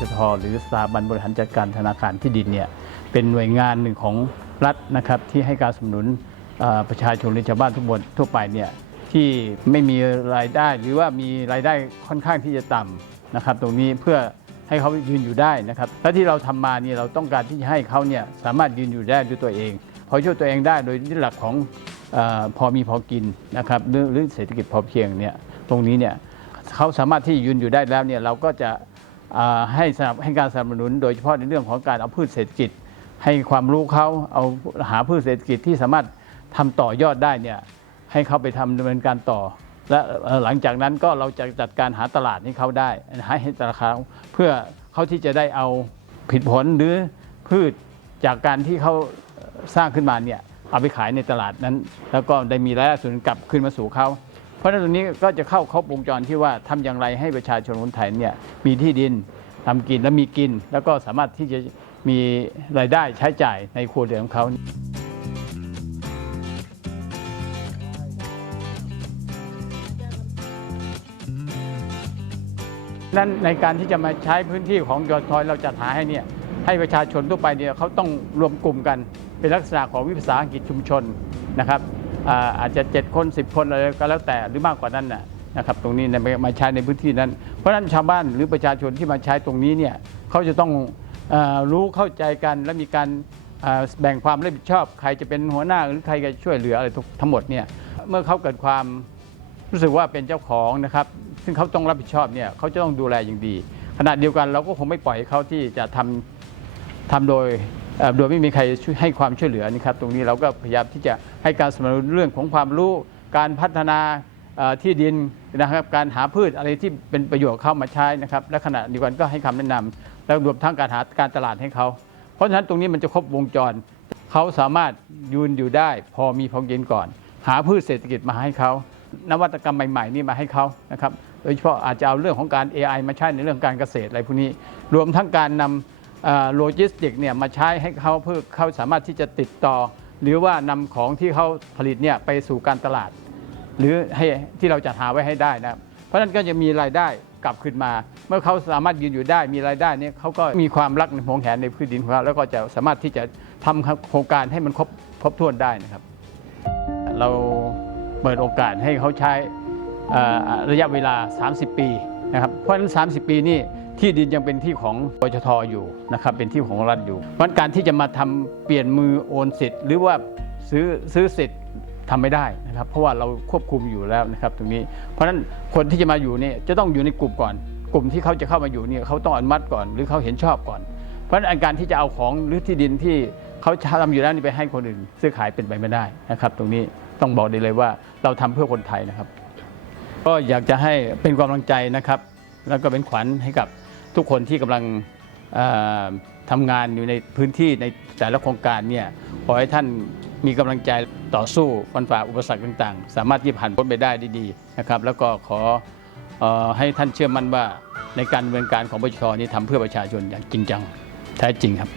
ชทหรือสถาบันบริหารจัดการธนาคารที่ดินเนี่ยเป็นหน่วยงานหนึ่งของรัฐนะครับที่ให้การสนับสนุนประชาชนหรือชาวบ้านทุกคนทั่วไปเนี่ยที่ไม่มีรายได้หรือว่ามีรายได้ค่อนข้างที่จะต่ำนะครับ ตรงนี้เพื่อให้เขายืนอยู่ได้นะครับ และที่เราทำมาเนี่ยเราต้องการที่จะให้เขาเนี่ยสามารถยืนอยู่ได้ด้วยตัวเอง พอช่วยตัวเองได้โดยหลักของอพอมีพอกินนะครับหรือเศรษฐกิจพอเพียงเนี่ยตรงนี้เนี่ยเขาสามารถที่ยืนอยู่ได้แล้วเนี่ยเราก็จะ ให้สนับให้การสนับสนุน โดยเฉพาะในเรื่องของการเอาพืชเศรษฐกิจ ให้ความรู้เขาเอาหาพืชเศรษฐกิจที่สามารถทำต่อยอดได้เนี่ยให้เขาไปทำดำเนินการต่อ และหลังจากนั้นก็เราจะจัดการหาตลาดให้เขาได้หาให้ตลาดเขาเพื่อเขาที่จะได้เอาผิดผลหรือพืชจากการที่เขาสร้างขึ้นมาเนี่ยเอาไปขายในตลาดนั้น แล้วก็ได้มีรายได้ส่วนกลับคืนมาสู่เขา ราะฉะนั้นตรงนี้ก็จะเข้าครบวงจรที่ว่าทำอย่างไรให้ประชาชนคนไทยเนี่ยมีที่ดินทำกินและมีกิน แล้วก็สามารถที่จะมีรายได้ใช้จ่ายในครัวเรือนของเขานั้นในการที่จะมาใช้พื้นที่ของยอทอยเราจัดหาให้เนี่ยให้ประชาชนทั่วไปเนี่ยเขาต้องรวมกลุ่มกัน เป็นลักษณะของวิสาหกิจชุมชนนะครับ อาจจะ 7 คน 10 คนอะไรก็แล้วแต่หรือมากกว่านั้นนะนะครับตรงนี้มาใช้ในพื้นที่นั้น เพราะฉะนั้นชาวบ้านหรือประชาชนที่มาใช้ตรงนี้เนี่ยเขาจะต้องอรู้เข้าใจกันและมีการแบ่งความรับผิดชอบ ใครจะเป็นหัวหน้าหรือใครจะช่วยเหลืออะไรทั้งหมดเนี่ยเมื่อเขาเกิดความรู้สึกว่าเป็นเจ้าของนะครับซึ่งเขาต้องรับผิดชอบเนี่ยเขาจะต้องดูแลอย่างดี ขณะเดียวกันเราก็คงไม่ปล่อยเขาที่จะทำ ทำโดยโดยไม่มีใครช่วยให้ความช่วยเหลือนี่ครับตรงนี้เราก็พยายามที่จะให้การสนับสนุนเรื่องของความรู้การพัฒนาที่ดินนะครับการหาพืชอะไรที่เป็นประโยชน์เข้ามาใช้นะครับและขณะเดียวกันก็ให้คำแนะนำแล้วรวมทั้งการหาการตลาดให้เขา เพราะฉะนั้นตรงนี้มันจะครบวงจรเขาสามารถยืนอยู่ได้ พอมีพอกินก่อน หาพืชเศรษฐกิจมาให้เขานวัตกรรมใหม่ๆนี่มาให้เขานะครับโดยเฉพาะอาจจะเอาเรื่องของการ AI มาใช้ในเรื่องการเกษตรอะไรพวกนี้ รวมทั้งการนำ โลจิสติกเนี่ยมาใช้ให้เขาเพื่อเขาสามารถที่จะติดต่อ หรือว่านำของที่เขาผลิตเนี่ยไปสู่การตลาด หรือให้ที่เราจัดหาไว้ให้ได้นะครับเพราะฉะนั้นก็จะมีรายได้กลับคืนมา เมื่อเขาสามารถยืนอยู่ได้มีรายได้เนี่ยเขาก็มีความรักในหวงแหนในพื้นดินของเขาแล้วก็จะสามารถที่จะทำโครงการให้มันครบครบถ้วนได้นะครับ เราเปิดโอกาสให้เขาใช้ระยะเวลา 30 ปีนะครับเพราะฉะนั้น 30 ปีนี่ ที่ดินยังเป็นที่ของปชทอยู่นะครับเป็นที่ของรัฐอยู่เพราะการที่จะมาทำเปลี่ยนมือโอนสิทธิ์ หรือว่าซื้อซื้อสิทธิ์ทำไม่ได้นะครับ เพราะว่าเราควบคุมอยู่แล้วนะครับ ตรงนี้ เพราะฉะนั้นคนที่จะมาอยู่เนี่ยจะต้องอยู่ในกลุ่มก่อน กลุ่มที่เขาจะเข้ามาอยู่เนี่ยเขาต้องอนุมัติก่อน หรือเขาเห็นชอบก่อน เพราะฉะนั้นการที่จะเอาของหรือที่ดินที่เขาทำอยู่แล้วนี่ไปให้คนอื่น ซื้อขายเป็นไปไม่ได้นะครับ ตรงนี้ต้องบอกได้เลยว่าเราทำเพื่อคนไทยนะครับ ก็อยากจะให้เป็นกำลังใจนะครับ แล้วก็เป็นขวัญให้กับ ทุกคนที่กำลังทำงานอยู่ในพื้นที่ในแต่ละโครงการเนี่ยขอให้ท่านมีกำลังใจต่อสู้ฟันฝ่าอุปสรรคต่างๆ สามารถที่ผ่านพ้นไปได้ดีๆนะครับ แล้วก็ขอเอ่อให้ท่านเชื่อมั่นว่าในการดำเนินการของปชนี้ทำเพื่อประชาชนอย่างจริงจังแท้จริงครับ